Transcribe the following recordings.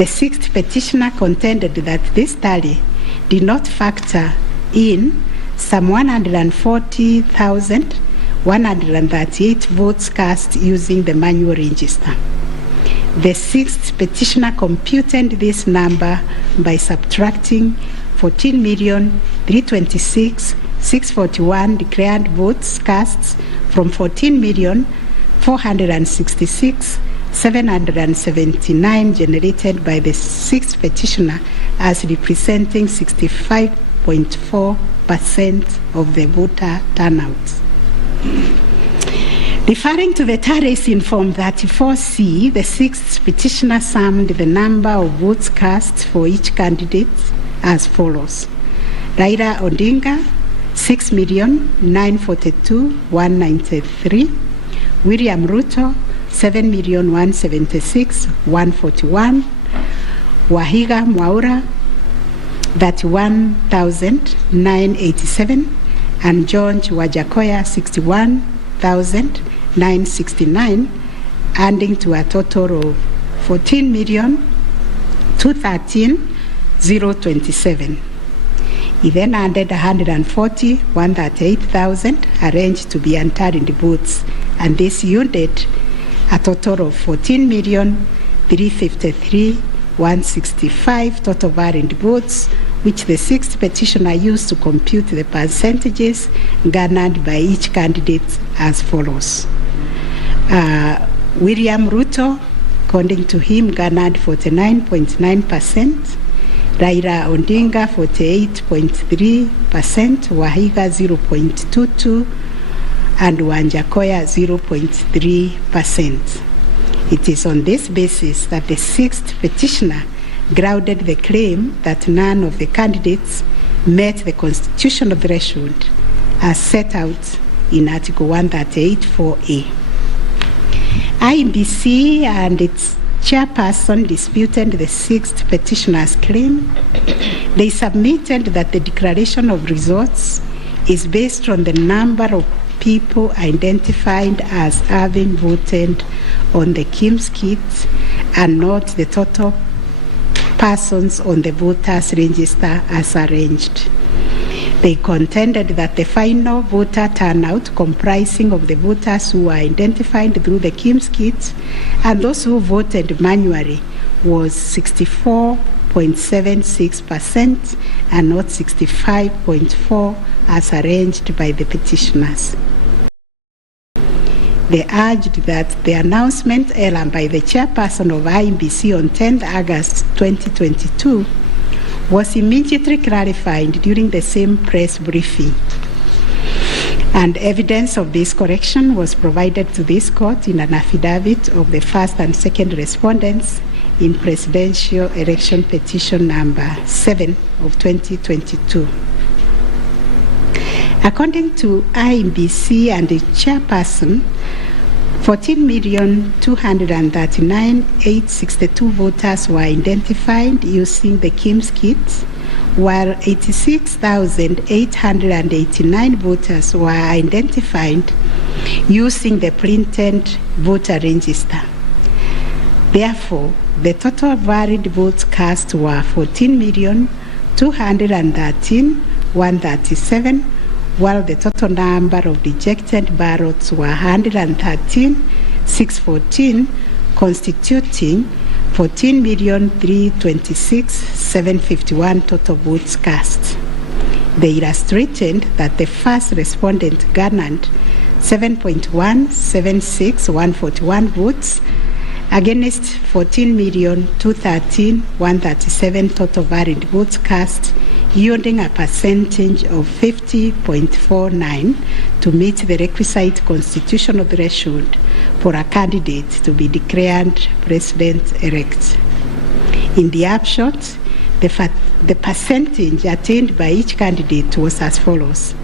The sixth petitioner contended that this tally did not factor in some 140,138 votes cast using the manual register. The sixth petitioner computed this number by subtracting 14,326,641 declared votes cast from 14,466,779 generated by the sixth petitioner as representing 65.4% of the voter turnout. Referring to the tallies in Form 34C, the sixth petitioner summed the number of votes cast for each candidate as follows. Raila Odinga, 6,942,193. William Ruto, 7,176,141. Wahiga Mwaura, 31,987. And George Wajakoya, 61,969, adding to a total of 14,213,027. He then added 138,000 arranged to be entered in the votes, and this yielded a total of 14,353,165 total valid votes, which the sixth petitioner used to compute the percentages garnered by each candidate as follows. William Ruto, according to him, garnered 49.9%, Raila Odinga 48.3%, Wahiga 0.22%, and Wajakoya 0.3%. It is on this basis that the sixth petitioner grounded the claim that none of the candidates met the constitutional threshold as set out in Article 138(4)(a). IEBC and its chairperson disputed the sixth petitioner's claim. They submitted that the declaration of results is based on the number of people identified as having voted on the KIMS kit and not the total persons on the voters register as arranged. They contended that the final voter turnout, comprising of the voters who were identified through the KIMS kit and those who voted manually, was 64.76% and not 65.4% as arranged by the petitioners. They urged that the announcement by the chairperson of IEBC on 10th August 2022 was immediately clarified during the same press briefing. And evidence of this correction was provided to this court in an affidavit of the first and second respondents in Presidential Election Petition number 7 of 2022. According to IEBC and the chairperson, 14,239,862 voters were identified using the KIMS kit, while 86,889 voters were identified using the printed voter register. Therefore, the total valid votes cast were 14,213,137, while the total number of rejected ballots were 113,614, constituting 14,326,751 total votes cast. They illustrated that the first respondent garnered 7.176,141 votes against 14,213,137 total valid votes cast, yielding a percentage of 50.49 to meet the requisite constitutional threshold for a candidate to be declared president-elect. In the upshot, the percentage attained by each candidate was as follows.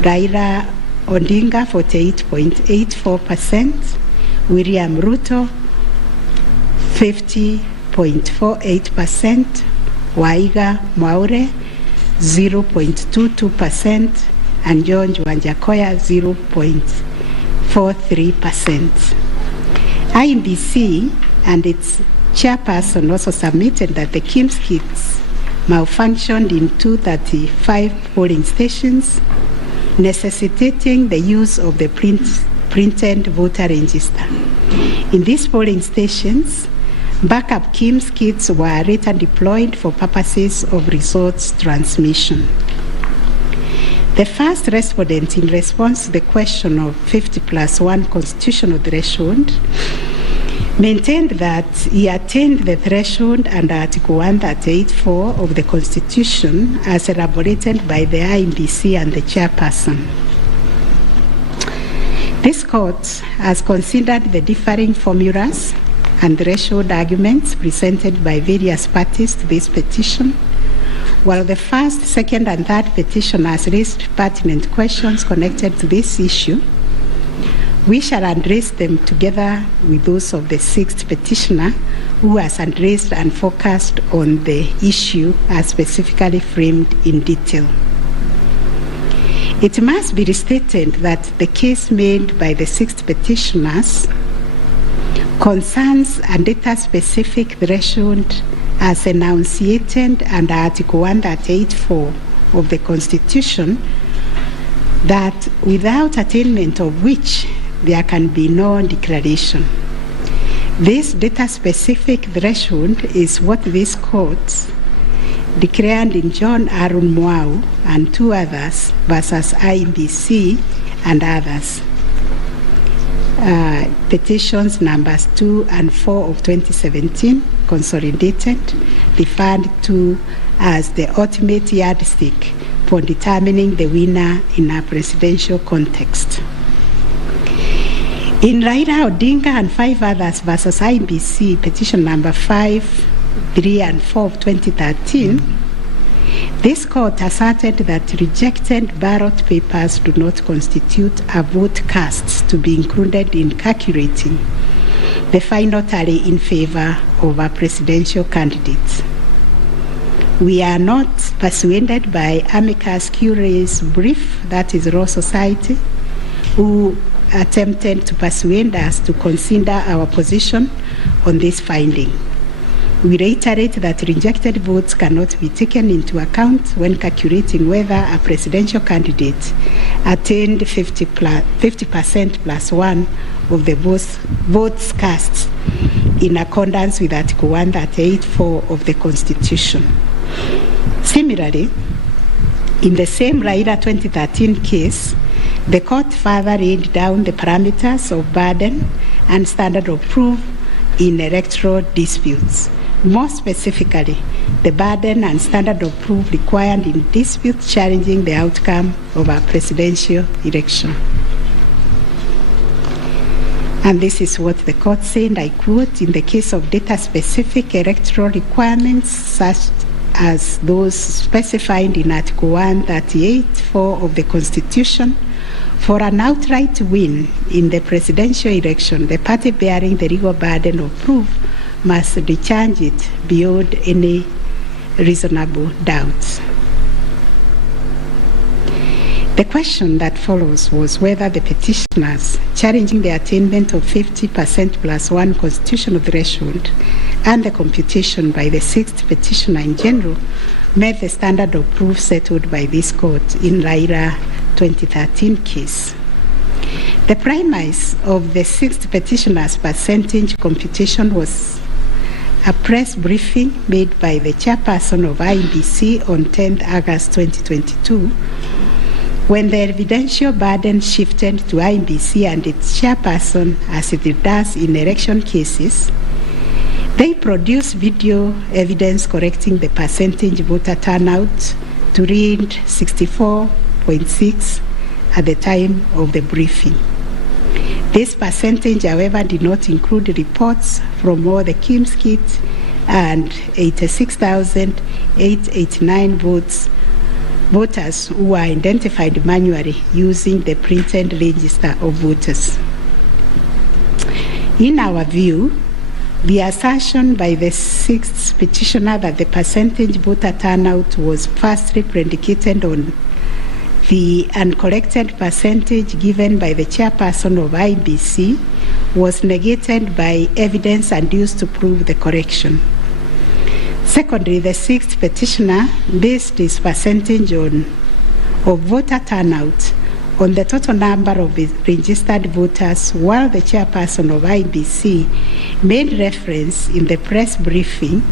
Raila Odinga 48.84%, William Ruto 50.48%, Wahiga Mwaura 0.22%, and George Wajakoya 0.43%. IEBC and its chairperson also submitted that the KIMS kits malfunctioned in 235 polling stations, necessitating the use of the printed voter register. In these polling stations, backup KIMS kits were later deployed for purposes of results transmission. The first respondent, in response to the question of 50+1 constitutional threshold, maintained that he attained the threshold under Article 138(4) of the Constitution as elaborated by the IEBC and the chairperson. This court has considered the differing formulas and threshold arguments presented by various parties to this petition, while the first, second, and third petitioners raised pertinent questions connected to this issue. We shall address them together with those of the sixth petitioner, who has addressed and focused on the issue as specifically framed in detail. It must be restated that the case made by the sixth petitioners concerns a data-specific threshold as enunciated under Article 138(4) of the Constitution, that without attainment of which there can be no declaration. This data-specific threshold is what this court declared in John Aaron Mwau and two others versus IEBC and others. Petitions numbers 2 and 4 of 2017, consolidated, referred to as the ultimate yardstick for determining the winner in a presidential context. In Raila Odinga and 5 others versus IEBC, petition number 5, 3, and 4 of 2013, this court asserted that rejected ballot papers do not constitute a vote cast to be included in calculating the final tally in favor of a presidential candidate. We are not persuaded by amicus curiae's brief, that is Law Society, who attempted to persuade us to consider our position on this finding. We reiterate that rejected votes cannot be taken into account when calculating whether a presidential candidate attained 50% plus 1 of the votes cast in accordance with Article 138(4) of the Constitution. Similarly, in the same Raila 2013 case, the court further laid down the parameters of burden and standard of proof in electoral disputes. More specifically, the burden and standard of proof required in disputes challenging the outcome of a presidential election. And this is what the court said, I quote, "In the case of data-specific electoral requirements, such as those specified in Article 138(4) of the Constitution, for an outright win in the presidential election, the party bearing the legal burden of proof must discharge it beyond any reasonable doubt." The question that follows was whether the petitioners challenging the attainment of 50% plus 1 constitutional threshold and the computation by the sixth petitioner in general met the standard of proof settled by this court in Raila 2013 case. The premise of the sixth petitioner's percentage computation was a press briefing made by the chairperson of IEBC on 10th August 2022, when the evidential burden shifted to IEBC and its chairperson, as it does in election cases. They produced video evidence correcting the percentage voter turnout to read 64.6 at the time of the briefing. This percentage, however, did not include reports from all the KIMS kits and 86,889 voters who were identified manually using the printed register of voters. In our view, the assertion by the sixth petitioner that the percentage voter turnout was firstly predicated on the uncorrected percentage given by the chairperson of IEBC was negated by evidence adduced to prove the correction. Secondly, the sixth petitioner based his percentage of voter turnout on the total number of registered voters, while the chairperson of IEBC made reference in the press briefing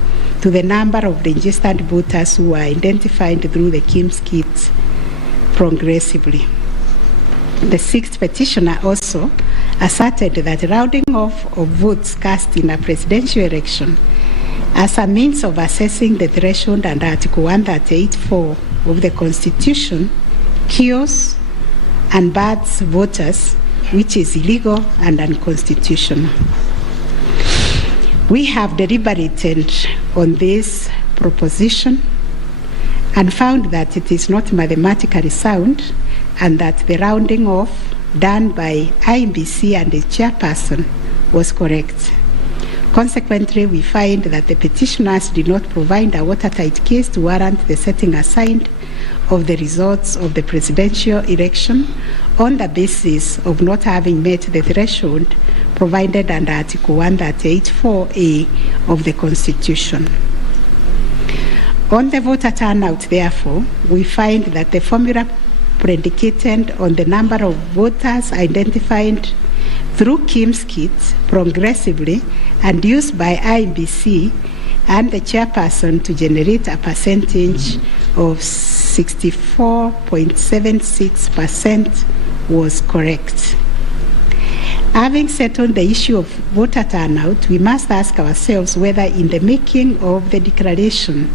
to the number of registered voters who were identified through the KIMS kit progressively. The sixth petitioner also asserted that rounding off of votes cast in a presidential election as a means of assessing the threshold under Article 138(4) of the Constitution kills and bars voters, which is illegal and unconstitutional. We have deliberated on this proposition and found that it is not mathematically sound and that the rounding off done by IEBC and the chairperson was correct. Consequently, we find that the petitioners did not provide a watertight case to warrant the setting aside of the results of the presidential election on the basis of not having met the threshold provided under Article 138(4)(a) of the Constitution. On the voter turnout, therefore, we find that the formula predicated on the number of voters identified through KIMS kits progressively and used by IEBC and the chairperson to generate a percentage of 64.76% was correct. Having settled the issue of voter turnout, we must ask ourselves whether in the making of the declaration,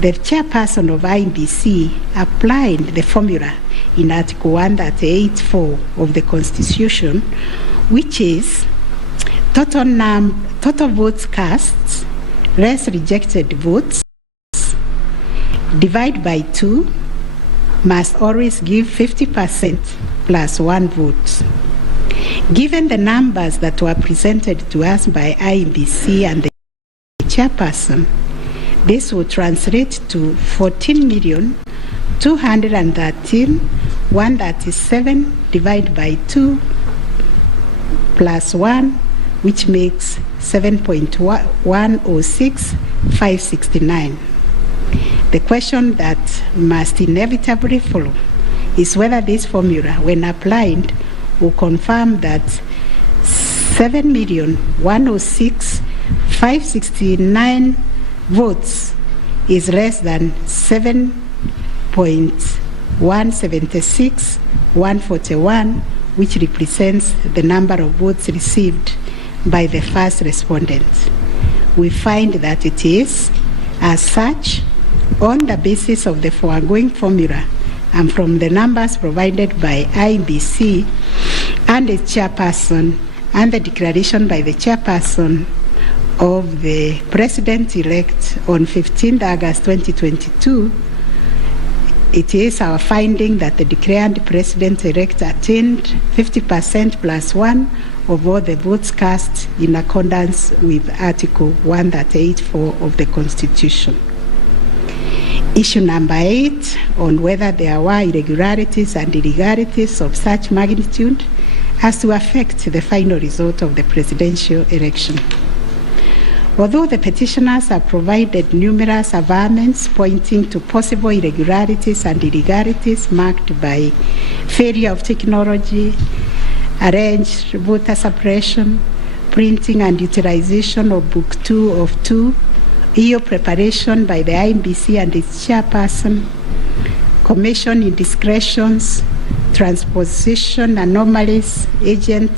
the chairperson of IEBC applied the formula in Article 138(4) of the Constitution, which is total votes cast less rejected votes divided by 2 must always give 50% plus 1 vote. Given the numbers that were presented to us by IEBC and the chairperson, this would translate to 14,213,137 divided by 2 plus 1, which makes 7.106569. The question that must inevitably follow is whether this formula, when applied, will confirm that 7,106,569 votes is less than 7.176,141, which represents the number of votes received by the first respondent. We find that it is, as such, on the basis of the foregoing formula and from the numbers provided by IEBC and the chairperson and the declaration by the chairperson of the president-elect on 15th August 2022, it is our finding that the declared president-elect attained 50% plus 1 of all the votes cast in accordance with Article 138(4) of the Constitution. Issue number 8, on whether there were irregularities and illegalities of such magnitude as to affect the final result of the presidential election. Although the petitioners have provided numerous averments pointing to possible irregularities and illegalities marked by failure of technology, arranged voter suppression, printing and utilization of Book 2 of 2, EU preparation by the IEBC and its chairperson, commission indiscretions, transposition anomalies, agent